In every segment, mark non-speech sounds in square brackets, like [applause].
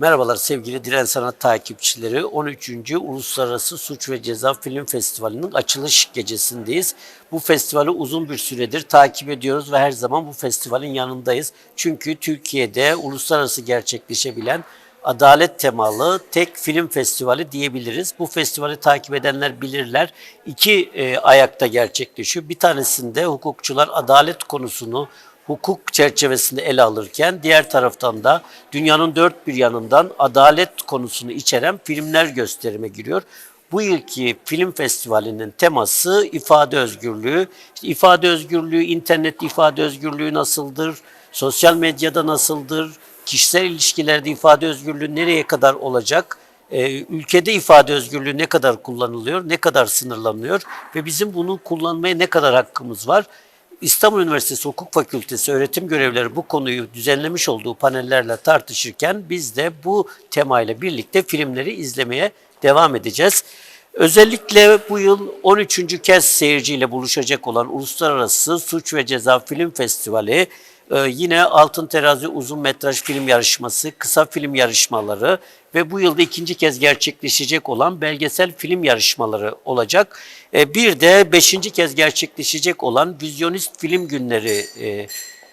Merhabalar sevgili Diren Sanat takipçileri. 13. Uluslararası Suç ve Ceza Film Festivali'nin açılış gecesindeyiz. Bu festivali uzun bir süredir takip ediyoruz ve her zaman bu festivalin yanındayız. Çünkü Türkiye'de uluslararası gerçekleşebilen adalet temalı tek film festivali diyebiliriz. Bu festivali takip edenler bilirler. İki e, ayakta gerçekleşiyor. Bir tanesinde hukukçular adalet konusunu hukuk çerçevesinde ele alırken diğer taraftan da dünyanın dört bir yanından adalet konusunu içeren filmler gösterime giriyor. Bu yılki film festivalinin teması ifade özgürlüğü. İşte ifade özgürlüğü, internet ifade özgürlüğü nasıldır? Sosyal medyada nasıldır? Kişisel ilişkilerde ifade özgürlüğü nereye kadar olacak? Ee, ülkede ifade özgürlüğü ne kadar kullanılıyor, ne kadar sınırlanıyor ve bizim bunu kullanmaya ne kadar hakkımız var? İstanbul Üniversitesi Hukuk Fakültesi öğretim görevlileri bu konuyu düzenlemiş olduğu panellerle tartışırken biz de bu temayla birlikte filmleri izlemeye devam edeceğiz. Özellikle bu yıl 13. kez seyirciyle buluşacak olan Uluslararası Suç ve Ceza Film Festivali, e, yine Altın Terazi Uzun Metraj Film Yarışması, kısa film yarışmaları ve bu yılda ikinci kez gerçekleşecek olan belgesel film yarışmaları olacak. E, Bir de beşinci kez gerçekleşecek olan Vizyonist Film Günleri e,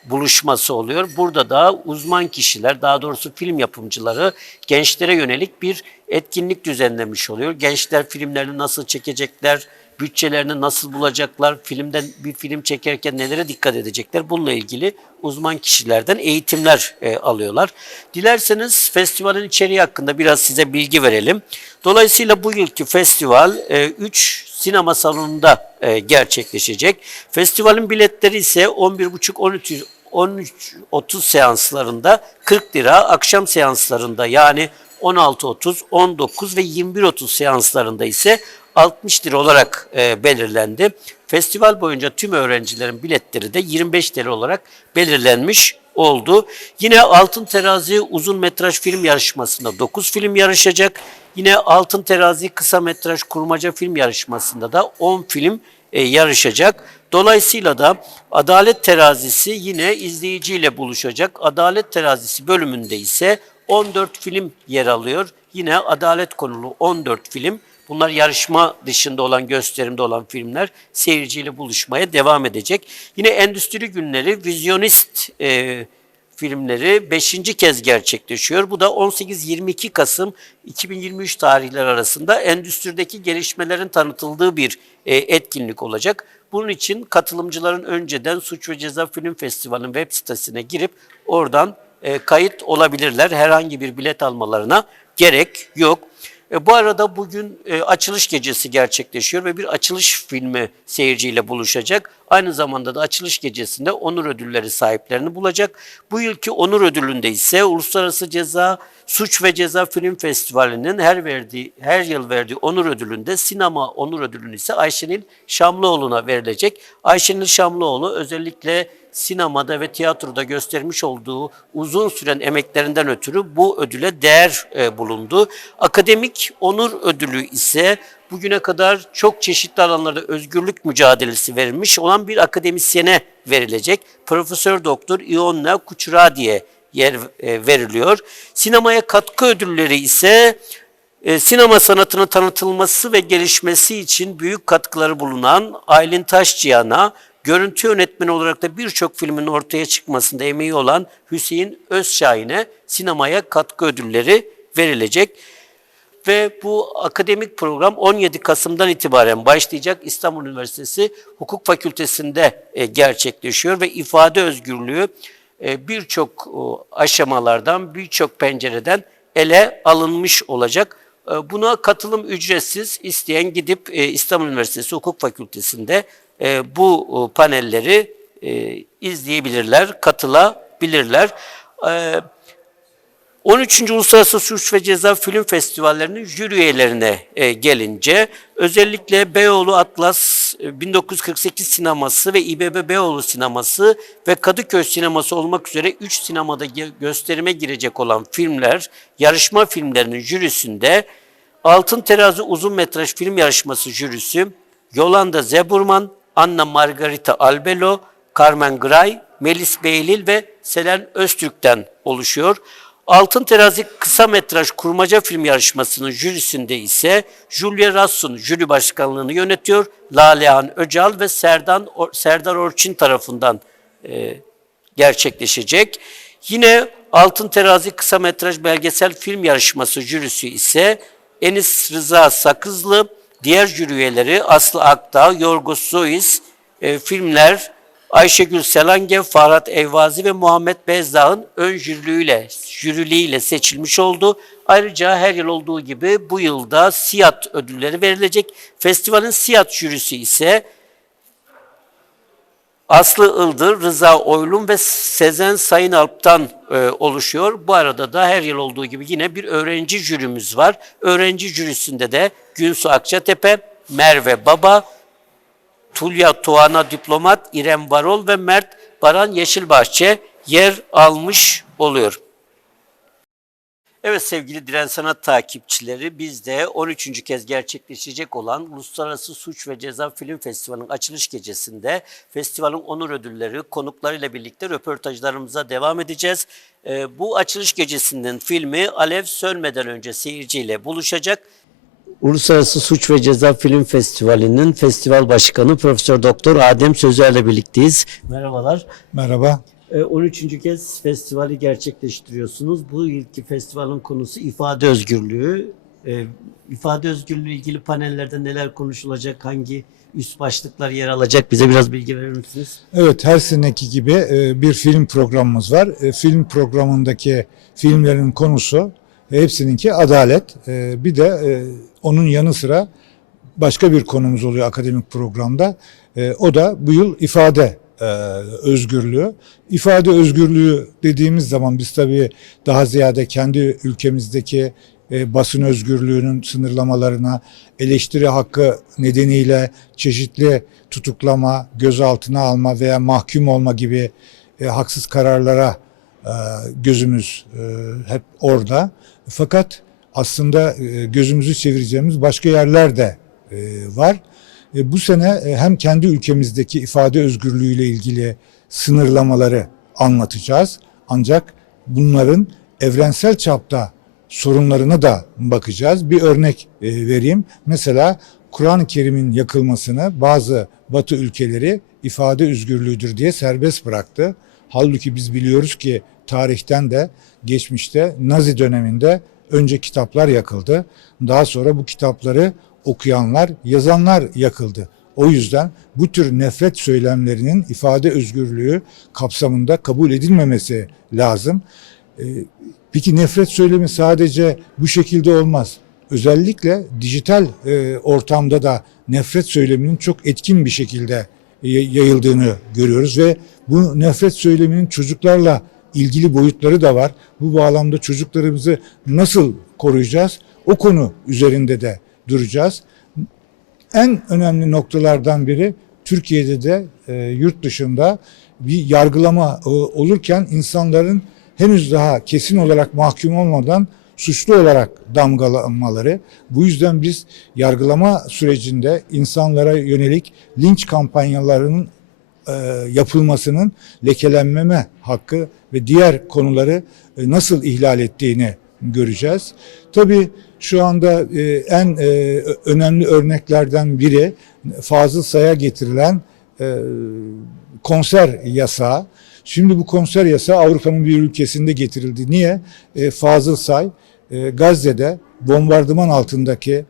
buluşması oluyor. Burada da uzman kişiler, daha doğrusu film yapımcıları gençlere yönelik bir etkinlik düzenlemiş oluyor. Gençler filmlerini nasıl çekecekler, bütçelerini nasıl bulacaklar, filmden bir film çekerken nelere dikkat edecekler bununla ilgili uzman kişilerden eğitimler e, alıyorlar. Dilerseniz festivalin içeriği hakkında biraz size bilgi verelim. Dolayısıyla bu yılki festival 3 sinema salonunda e, gerçekleşecek. Festivalin biletleri ise 11.30-13 13.30 seanslarında 40 lira, akşam seanslarında yani 16.30, 19 ve 21.30 seanslarında ise 60 lira olarak e, belirlendi. Festival boyunca tüm öğrencilerin biletleri de 25 lira olarak belirlenmiş oldu. Yine Altın Terazi uzun metraj film yarışmasında 9 film yarışacak. Yine Altın Terazi kısa metraj kurmaca film yarışmasında da 10 film e, yarışacak. Dolayısıyla da Adalet Terazisi yine izleyiciyle buluşacak. Adalet Terazisi bölümünde ise 14 film yer alıyor. Yine adalet konulu 14 film. Bunlar yarışma dışında olan, gösterimde olan filmler seyirciyle buluşmaya devam edecek. Yine Endüstri Günleri Vizyonist e, filmleri 5. kez gerçekleşiyor. Bu da 18-22 Kasım 2023 tarihleri arasında endüstrideki gelişmelerin tanıtıldığı bir e, etkinlik olacak. Bunun için katılımcıların önceden Suç ve Ceza Film Festivali'nin web sitesine girip oradan e, kayıt olabilirler. Herhangi bir bilet almalarına gerek yok. E, bu arada bugün e, açılış gecesi gerçekleşiyor ve bir açılış filmi seyirciyle buluşacak. Aynı zamanda da açılış gecesinde onur ödülleri sahiplerini bulacak. Bu yılki onur ödülünde ise Uluslararası Ceza Suç ve Ceza Film Festivali'nin her verdiği her yıl verdiği onur ödülünde sinema onur ödülünü ise Ayşenil Şamlıoğlu'na verilecek. Ayşenil Şamlıoğlu özellikle sinemada ve tiyatroda göstermiş olduğu uzun süren emeklerinden ötürü bu ödüle değer e, bulundu. Akademik onur ödülü ise bugüne kadar çok çeşitli alanlarda özgürlük mücadelesi verilmiş olan bir akademisyene verilecek. Profesör Doktor Ionna Kuchuradi'ye yer e, veriliyor. Sinemaya katkı ödülleri ise e, sinema sanatının tanıtılması ve gelişmesi için büyük katkıları bulunan Aylin Taşçıyan'a, görüntü yönetmeni olarak da birçok filmin ortaya çıkmasında emeği olan Hüseyin Özşahin'e sinemaya katkı ödülleri verilecek. Ve bu akademik program 17 Kasım'dan itibaren başlayacak İstanbul Üniversitesi Hukuk Fakültesi'nde e, gerçekleşiyor ve ifade özgürlüğü e, birçok aşamalardan, birçok pencereden ele alınmış olacak. E, Buna katılım ücretsiz. İsteyen gidip İstanbul Üniversitesi Hukuk Fakültesi'nde e, bu e, panelleri e, izleyebilirler, katılabilirler. E, 13. Uluslararası Suç ve Ceza Film Festivallerinin jüri üyelerine e, gelince özellikle Beyoğlu Atlas e, 1948 sineması ve İBB Beyoğlu sineması ve Kadıköy sineması olmak üzere 3 sinemada gösterime girecek olan filmler, yarışma filmlerinin jürisinde Altın Terazi Uzun Metraj Film Yarışması jürisi Yolanda Zeburman, Anna Margarita Albelo, Carmen Gray, Melis Beylil ve Selen Öztürk'ten oluşuyor. Altın Terazi kısa metraj kurmaca film yarışmasının jürisinde ise Julia Rassun jüri başkanlığını yönetiyor. Lalehan Öcal ve Serdan, Serdar Orçin tarafından e, gerçekleşecek. Yine Altın Terazi kısa metraj belgesel film yarışması jürisi ise Enis Rıza Sakızlı, diğer jüri üyeleri Aslı Akdağ, Yorgos Sois, e, filmler Ayşegül Selange, Farhat Evvazi ve Muhammed Bezdağ'ın ön jüriliğiyle, jüriliğiyle seçilmiş oldu. Ayrıca her yıl olduğu gibi bu yılda SİAD ödülleri verilecek. Festivalin SİAD jürisi ise Aslı Ildır, Rıza Oylum ve Sezen Sayınalp'tan e, oluşuyor. Bu arada da her yıl olduğu gibi yine bir öğrenci jürimiz var. Öğrenci jürisinde de Günsu Akçatepe, Merve Baba, Tulya Tuana Diplomat, İrem Varol ve Mert Baran Yeşilbahçe yer almış oluyor. Evet sevgili Diren Sanat takipçileri biz de 13. kez gerçekleşecek olan Uluslararası Suç ve Ceza Film Festivali'nin açılış gecesinde festivalin onur ödülleri konuklarıyla birlikte röportajlarımıza devam edeceğiz. Ee, bu açılış gecesinin filmi Alev Sönmeden önce seyirciyle buluşacak. Uluslararası Suç ve Ceza Film Festivali'nin festival başkanı Profesör Doktor Adem Sözer'le birlikteyiz. Merhabalar. Merhaba. Ee, 13. kez festivali gerçekleştiriyorsunuz. Bu yılki festivalin konusu ifade özgürlüğü. Ee, İfade özgürlüğü ilgili panellerde neler konuşulacak, hangi üst başlıklar yer alacak bize biraz bilgi verir misiniz? Evet her seneki gibi e, bir film programımız var. E, Film programındaki filmlerin konusu e, hepsininki adalet. E, Bir de e, onun yanı sıra başka bir konumuz oluyor akademik programda. E, O da bu yıl ifade e, özgürlüğü. İfade özgürlüğü dediğimiz zaman biz tabii daha ziyade kendi ülkemizdeki e, basın özgürlüğünün sınırlamalarına, eleştiri hakkı nedeniyle çeşitli tutuklama, gözaltına alma veya mahkum olma gibi e, haksız kararlara e, gözümüz e, hep orada. Fakat aslında e, gözümüzü çevireceğimiz başka yerler de e, var. E, bu sene e, hem kendi ülkemizdeki ifade özgürlüğüyle ilgili sınırlamaları anlatacağız. Ancak bunların evrensel çapta sorunlarına da bakacağız. Bir örnek e, vereyim. Mesela Kur'an-ı Kerim'in yakılmasını bazı Batı ülkeleri ifade özgürlüğüdür diye serbest bıraktı. Halbuki biz biliyoruz ki tarihten de geçmişte Nazi döneminde önce kitaplar yakıldı. Daha sonra bu kitapları okuyanlar, yazanlar yakıldı. O yüzden bu tür nefret söylemlerinin ifade özgürlüğü kapsamında kabul edilmemesi lazım. Ee, Peki nefret söylemi sadece bu şekilde olmaz. Özellikle dijital e, ortamda da nefret söyleminin çok etkin bir şekilde yayıldığını görüyoruz ve bu nefret söyleminin çocuklarla ilgili boyutları da var. Bu bağlamda çocuklarımızı nasıl koruyacağız? O konu üzerinde de duracağız. En önemli noktalardan biri Türkiye'de de e, yurt dışında bir yargılama e, olurken insanların henüz daha kesin olarak mahkum olmadan suçlu olarak damgalanmaları. Bu yüzden biz yargılama sürecinde insanlara yönelik linç kampanyalarının e, yapılmasının lekelenmeme hakkı ve diğer konuları e, nasıl ihlal ettiğini göreceğiz. Tabii şu anda e, en e, önemli örneklerden biri Fazıl Say'a getirilen e, konser yasağı. Şimdi bu konser yasağı Avrupa'nın bir ülkesinde getirildi. Niye? Fazıl Say Gazze'de bombardıman altındaki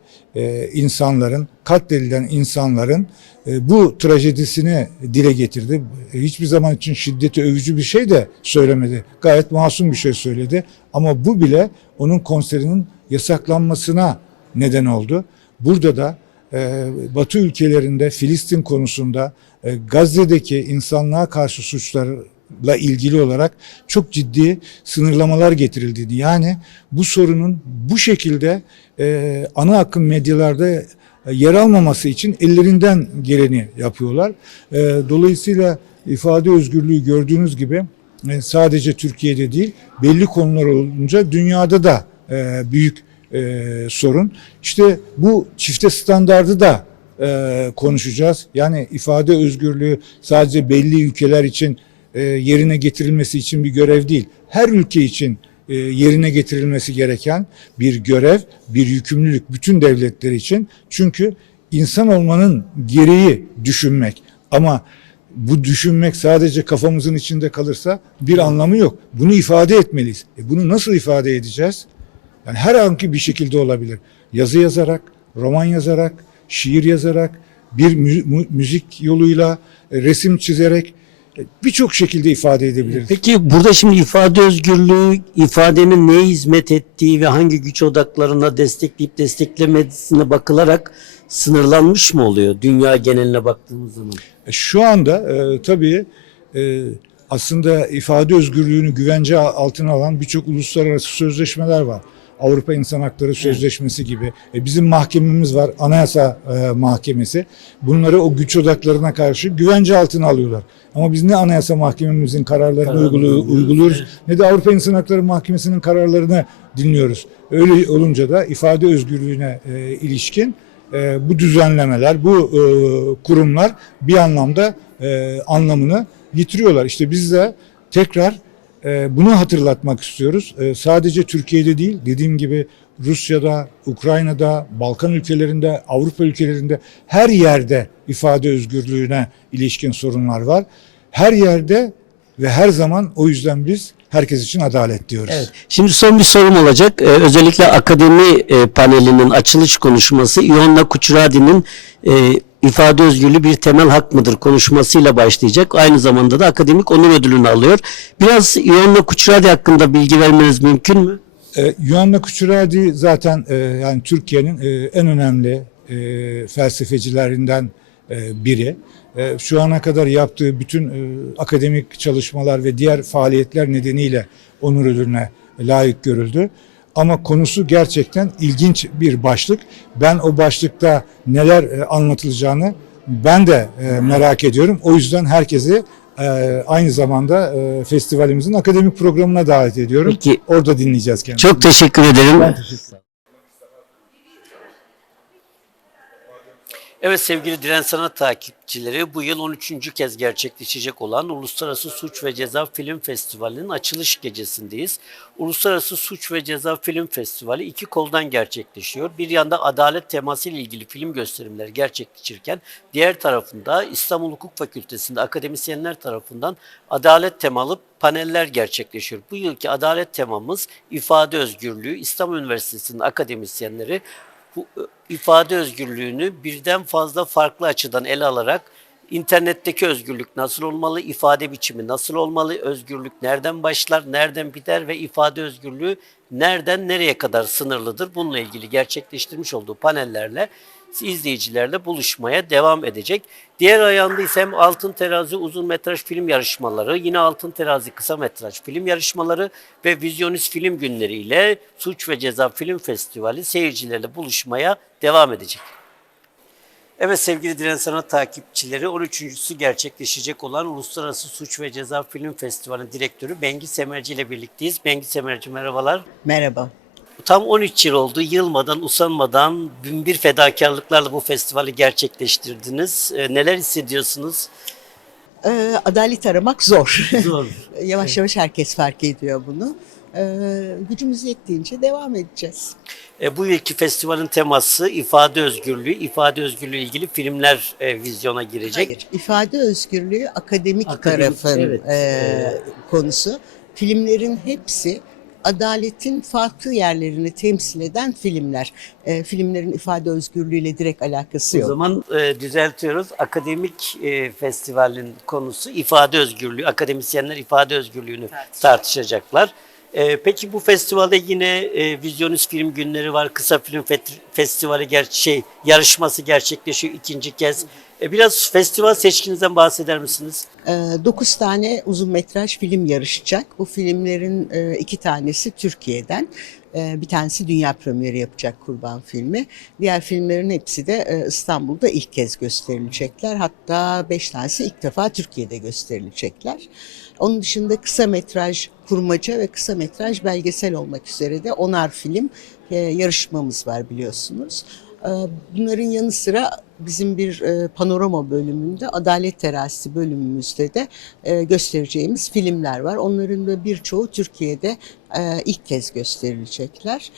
insanların, katledilen insanların bu trajedisini dile getirdi. E, hiçbir zaman için şiddeti övücü bir şey de söylemedi. Gayet masum bir şey söyledi. Ama bu bile onun konserinin yasaklanmasına neden oldu. Burada da e, Batı ülkelerinde Filistin konusunda e, Gazze'deki insanlığa karşı suçlarla ilgili olarak çok ciddi sınırlamalar getirildiğini yani bu sorunun bu şekilde e, ana akım medyalarda e, yer almaması için ellerinden geleni yapıyorlar. E, dolayısıyla ifade özgürlüğü gördüğünüz gibi e, sadece Türkiye'de değil belli konular olunca dünyada da e, büyük e, sorun. İşte bu çifte standardı da e, konuşacağız. Yani ifade özgürlüğü sadece belli ülkeler için e, yerine getirilmesi için bir görev değil. Her ülke için e, yerine getirilmesi gereken bir görev, bir yükümlülük bütün devletler için. Çünkü insan olmanın gereği düşünmek. Ama bu düşünmek sadece kafamızın içinde kalırsa bir anlamı yok. Bunu ifade etmeliyiz. E bunu nasıl ifade edeceğiz? Yani her anki bir şekilde olabilir. Yazı yazarak, roman yazarak, şiir yazarak, bir mü- mü- müzik yoluyla, e, resim çizerek e, birçok şekilde ifade edebiliriz. Peki burada şimdi ifade özgürlüğü, ifadenin neye hizmet ettiği ve hangi güç odaklarına destekleyip desteklemesine bakılarak sınırlanmış mı oluyor dünya geneline baktığımız zaman? E, Şu anda e, tabii e, aslında ifade özgürlüğünü güvence altına alan birçok uluslararası sözleşmeler var. Avrupa İnsan Hakları Sözleşmesi gibi. E, bizim mahkememiz var, Anayasa e, Mahkemesi. Bunları o güç odaklarına karşı güvence altına alıyorlar. Ama biz ne Anayasa Mahkememizin kararlarını uygulu- uyguluyoruz, evet. ne de Avrupa İnsan Hakları Mahkemesi'nin kararlarını dinliyoruz. Öyle olunca da ifade özgürlüğüne e, ilişkin e, bu düzenlemeler, bu e, kurumlar bir anlamda e, anlamını yitiriyorlar. İşte biz de tekrar bunu hatırlatmak istiyoruz. E, sadece Türkiye'de değil, dediğim gibi Rusya'da, Ukrayna'da, Balkan ülkelerinde, Avrupa ülkelerinde her yerde ifade özgürlüğüne ilişkin sorunlar var. Her yerde ve her zaman o yüzden biz herkes için adalet diyoruz. Evet. Şimdi son bir sorum olacak. Ee, özellikle akademi e, panelinin açılış konuşması Ionna Kuchuradi'nin e, ifade özgürlüğü bir temel hak mıdır konuşmasıyla başlayacak. Aynı zamanda da akademik onur ödülünü alıyor. Biraz Ionna Kuchuradi hakkında bilgi vermeniz mümkün mü? E, Yuanna Kuchuradi zaten e, yani Türkiye'nin e, en önemli e, felsefecilerinden e, biri. E, şu ana kadar yaptığı bütün e, akademik çalışmalar ve diğer faaliyetler nedeniyle onur ödülüne layık görüldü. Ama konusu gerçekten ilginç bir başlık. Ben o başlıkta neler e, anlatılacağını ben de e, merak ediyorum. O yüzden herkesi e, aynı zamanda festivalimizin akademik programına davet ediyorum. Peki. Orada dinleyeceğiz kendisini. Çok teşekkür ederim. Evet sevgili Diren Sanat takipçileri bu yıl 13. kez gerçekleşecek olan Uluslararası Suç ve Ceza Film Festivali'nin açılış gecesindeyiz. Uluslararası Suç ve Ceza Film Festivali iki koldan gerçekleşiyor. Bir yanda adalet teması ile ilgili film gösterimleri gerçekleşirken diğer tarafında İstanbul Hukuk Fakültesi'nde akademisyenler tarafından adalet temalı paneller gerçekleşiyor. Bu yılki adalet temamız ifade özgürlüğü. İstanbul Üniversitesi'nin akademisyenleri ifade özgürlüğünü birden fazla farklı açıdan ele alarak internetteki özgürlük nasıl olmalı, ifade biçimi nasıl olmalı, özgürlük nereden başlar, nereden biter ve ifade özgürlüğü nereden nereye kadar sınırlıdır? Bununla ilgili gerçekleştirmiş olduğu panellerle izleyicilerle buluşmaya devam edecek. Diğer ayağında ise hem Altın Terazi uzun metraj film yarışmaları, yine Altın Terazi kısa metraj film yarışmaları ve Vizyonist Film Günleri ile Suç ve Ceza Film Festivali seyircilerle buluşmaya devam edecek. Evet sevgili Diren Sanat takipçileri 13.sü gerçekleşecek olan Uluslararası Suç ve Ceza Film Festivali direktörü Bengi Semerci ile birlikteyiz. Bengi Semerci merhabalar. Merhaba. Tam 13 yıl oldu. Yılmadan, usanmadan binbir fedakarlıklarla bu festivali gerçekleştirdiniz. Ee, neler hissediyorsunuz? Ee, adalet aramak zor. Zor. [laughs] yavaş yavaş herkes fark ediyor bunu. Ee, gücümüz yettiğince devam edeceğiz. E, bu yılki festivalin teması ifade özgürlüğü. İfade özgürlüğü ilgili filmler e, vizyona girecek. Hayır, ifade özgürlüğü akademik, Akademik, tarafın evet. e, konusu. Filmlerin hepsi adaletin farklı yerlerini temsil eden filmler. E, filmlerin ifade özgürlüğüyle direkt alakası O yok. zaman e, düzeltiyoruz. Akademik e, festivalin konusu ifade özgürlüğü. Akademisyenler ifade özgürlüğünü tartışacaklar. E, peki bu festivalde yine e, vizyonist film günleri var. Kısa film fet- festivali ger- şey yarışması gerçekleşiyor ikinci kez. E, biraz festival seçkinizden bahseder misiniz? 9 tane uzun metraj film yarışacak. Bu filmlerin e, iki tanesi Türkiye'den. E, Bir tanesi dünya premieri yapacak Kurban filmi. Diğer filmlerin hepsi de e, İstanbul'da ilk kez gösterilecekler. Hatta beş tanesi ilk defa Türkiye'de gösterilecekler. Onun dışında kısa metraj kurmaca ve kısa metraj belgesel olmak üzere de onar film e, yarışmamız var biliyorsunuz. Ee, Bunların yanı sıra bizim bir e, panorama bölümünde, Adalet Terazisi bölümümüzde de e, göstereceğimiz filmler var. Onların da birçoğu Türkiye'de e, ilk kez gösterilecekler.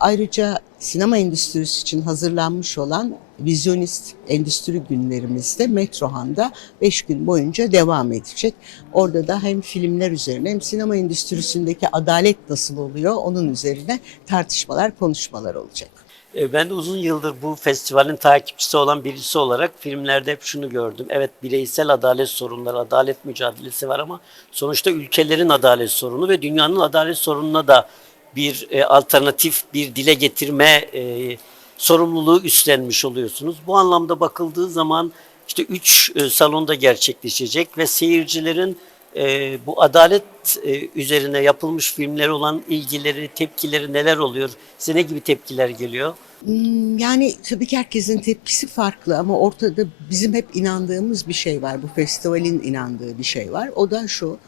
Ayrıca sinema endüstrisi için hazırlanmış olan Vizyonist Endüstri Günlerimizde Metrohan'da 5 gün boyunca devam edecek. Orada da hem filmler üzerine hem sinema endüstrisindeki adalet nasıl oluyor onun üzerine tartışmalar, konuşmalar olacak. E, Ben de uzun yıldır bu festivalin takipçisi olan birisi olarak filmlerde hep şunu gördüm. Evet bireysel adalet sorunları, adalet mücadelesi var ama sonuçta ülkelerin adalet sorunu ve dünyanın adalet sorununa da bir e, alternatif bir dile getirme e, sorumluluğu üstlenmiş oluyorsunuz. Bu anlamda bakıldığı zaman işte üç e, salonda gerçekleşecek ve seyircilerin e, bu adalet e, üzerine yapılmış filmler olan ilgileri, tepkileri neler oluyor? Size ne gibi tepkiler geliyor? Hmm, Yani tabii ki herkesin tepkisi farklı ama ortada bizim hep inandığımız bir şey var. Bu festivalin inandığı bir şey var. O da şu,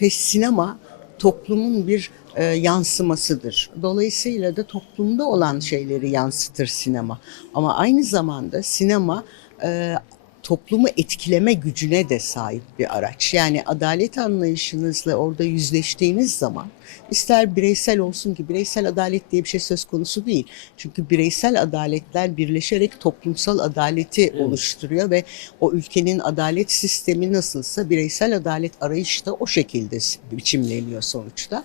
e, sinema toplumun bir e, yansımasıdır. Dolayısıyla da toplumda olan şeyleri yansıtır sinema. Ama aynı zamanda sinema e, toplumu etkileme gücüne de sahip bir araç. Yani adalet anlayışınızla orada yüzleştiğiniz zaman ister bireysel olsun ki bireysel adalet diye bir şey söz konusu değil. Çünkü bireysel adaletler birleşerek toplumsal adaleti oluşturuyor ve o ülkenin adalet sistemi nasılsa bireysel adalet arayışı da o şekilde biçimleniyor sonuçta.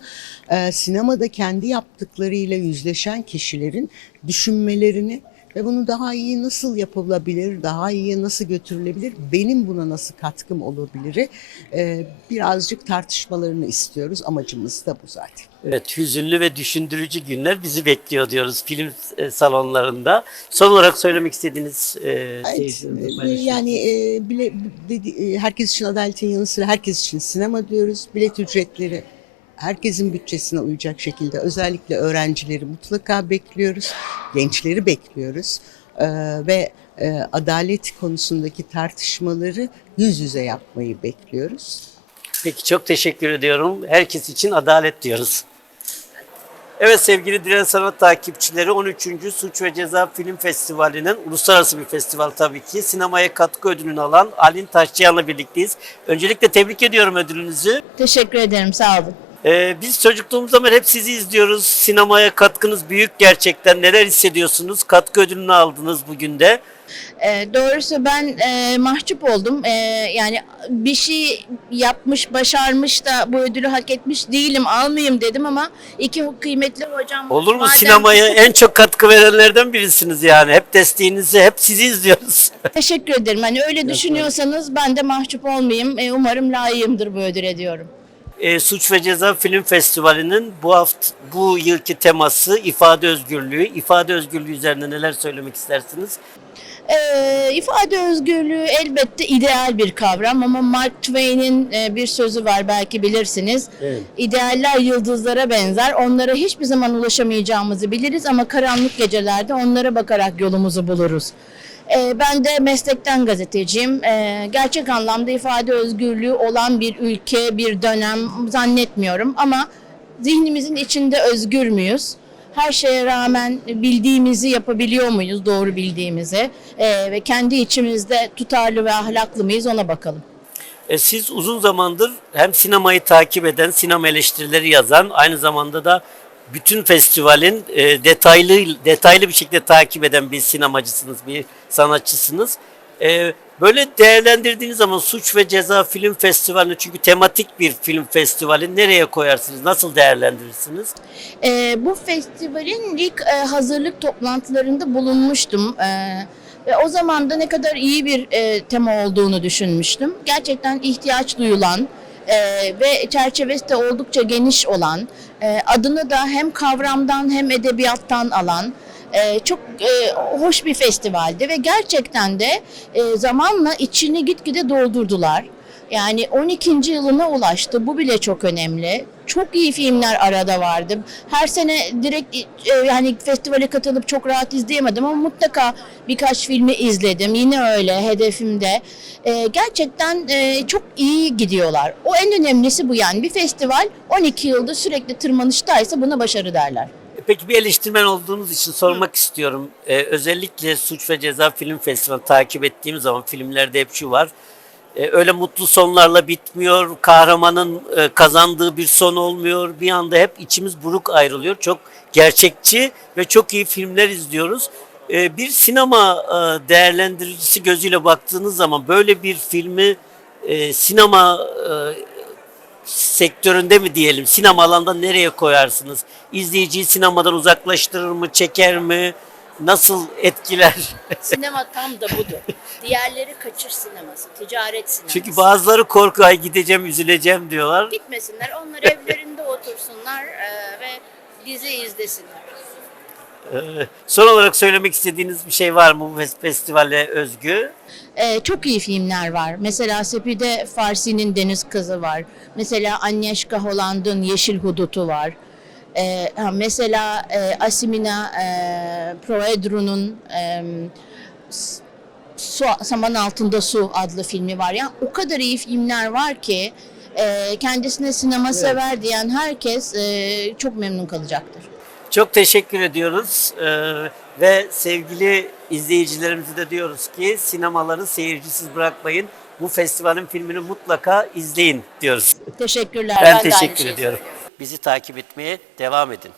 Ee, sinemada kendi yaptıklarıyla yüzleşen kişilerin düşünmelerini ve bunu daha iyi nasıl yapılabilir, daha iyi nasıl götürülebilir, benim buna nasıl katkım olabilir e, birazcık tartışmalarını istiyoruz. Amacımız da bu zaten. Evet, hüzünlü ve düşündürücü günler bizi bekliyor diyoruz film e, salonlarında. Son olarak söylemek istediğiniz e, Evet, e, yani e, bile, dedi, e, herkes için adaletin yanı sıra herkes için sinema diyoruz. Bilet ücretleri herkesin bütçesine uyacak şekilde özellikle öğrencileri mutlaka bekliyoruz. Gençleri bekliyoruz. E, ve e, adalet konusundaki tartışmaları yüz yüze yapmayı bekliyoruz. Peki çok teşekkür ediyorum. Herkes için adalet diyoruz. Evet sevgili Diren Sanat takipçileri 13. Suç ve Ceza Film Festivali'nin uluslararası bir festival tabii ki. Sinemaya katkı ödülünü alan Alin Taşçıyan'la birlikteyiz. Öncelikle tebrik ediyorum ödülünüzü. Teşekkür ederim, sağ olun. Ee, biz çocukluğumuzdan beri hep sizi izliyoruz. Sinemaya katkınız büyük gerçekten. Neler hissediyorsunuz? Katkı ödülünü aldınız bugün de. Ee, doğrusu ben e, mahcup oldum. Ee, yani bir şey yapmış, başarmış da bu ödülü hak etmiş değilim, almayayım dedim ama iki kıymetli hocam. Olur mu? madem- Sinemaya [laughs] en çok katkı verenlerden birisiniz yani. Hep desteğinizi, hep sizi izliyoruz. [laughs] Teşekkür ederim. Hani öyle düşünüyorsanız ben de mahcup olmayayım. Ee, umarım layığımdır bu ödüle diyorum. E, Suç ve Ceza Film Festivali'nin bu hafta bu yılki teması ifade özgürlüğü. İfade özgürlüğü üzerine neler söylemek istersiniz? Ee, ifade özgürlüğü elbette ideal bir kavram ama Mark Twain'in e, bir sözü var belki bilirsiniz. Evet. İdealler yıldızlara benzer. Onlara hiçbir zaman ulaşamayacağımızı biliriz ama karanlık gecelerde onlara bakarak yolumuzu buluruz. Ee, ben de meslekten gazeteciyim. Ee, gerçek anlamda ifade özgürlüğü olan bir ülke, bir dönem zannetmiyorum ama zihnimizin içinde özgür müyüz? her şeye rağmen bildiğimizi yapabiliyor muyuz, doğru bildiğimizi Ee, ve kendi içimizde tutarlı ve ahlaklı mıyız ona bakalım. E, siz uzun zamandır hem sinemayı takip eden, sinema eleştirileri yazan, aynı zamanda da bütün festivalin e, detaylı detaylı bir şekilde takip eden bir sinemacısınız, bir sanatçısınız. E, böyle değerlendirdiğiniz zaman Suç ve Ceza Film Festivali çünkü tematik bir film festivali nereye koyarsınız, nasıl değerlendirirsiniz? Ee, bu festivalin ilk e, hazırlık toplantılarında bulunmuştum. Ee, ve o zaman da ne kadar iyi bir e, tema olduğunu düşünmüştüm. Gerçekten ihtiyaç duyulan e, ve çerçevesi de oldukça geniş olan, e, adını da hem kavramdan hem edebiyattan alan, e, çok e, hoş bir festivaldi ve gerçekten de e, zamanla içini gitgide doldurdular. Yani 12. yılına ulaştı. Bu bile çok önemli. Çok iyi filmler arada vardı. Her sene direkt e, yani festivale katılıp çok rahat izleyemedim ama mutlaka birkaç filmi izledim. Yine öyle hedefimde. E, gerçekten e, çok iyi gidiyorlar. O en önemlisi bu yani. Bir festival 12 yılda sürekli tırmanıştaysa buna başarı derler. Peki bir eleştirmen olduğunuz için sormak istiyorum. Ee, özellikle Suç ve Ceza Film Festivali takip ettiğim zaman filmlerde hep şu var. Ee, öyle mutlu sonlarla bitmiyor. Kahramanın e, kazandığı bir son olmuyor. Bir anda hep içimiz buruk ayrılıyor. Çok gerçekçi ve çok iyi filmler izliyoruz. Ee, bir sinema e, değerlendiricisi gözüyle baktığınız zaman böyle bir filmi e, sinema e, sektöründe mi diyelim, sinema alanda nereye koyarsınız? İzleyiciyi sinemadan uzaklaştırır mı, çeker mi? Nasıl etkiler? [laughs] Sinema tam da budur. Diğerleri kaçış sineması, ticaret sineması. Çünkü bazıları korkuyor, ay gideceğim, üzüleceğim diyorlar. Gitmesinler, onlar evlerinde otursunlar e, ve dizi izlesinler. Ee, son olarak söylemek istediğiniz bir şey var mı bu fes- festivale özgü? Ee, çok iyi filmler var. Mesela Sepide Farsi'nin Deniz Kızı var. Mesela Agnieszka Holland'ın Yeşil Hudutu var. Ha, mesela e, Asimina e, Proedru'nun e, Su, Saman Altında Su adlı filmi var. Yani o kadar iyi filmler var ki e, kendisine sinema sever diyen herkes e, çok memnun kalacaktır. Çok teşekkür ediyoruz Ee, ve sevgili izleyicilerimize de diyoruz ki sinemaları seyircisiz bırakmayın. Bu festivalin filmini mutlaka izleyin diyoruz. Teşekkürler. Ben, aynı teşekkür şeyi ediyorum. söylüyorum. Bizi takip etmeye devam edin.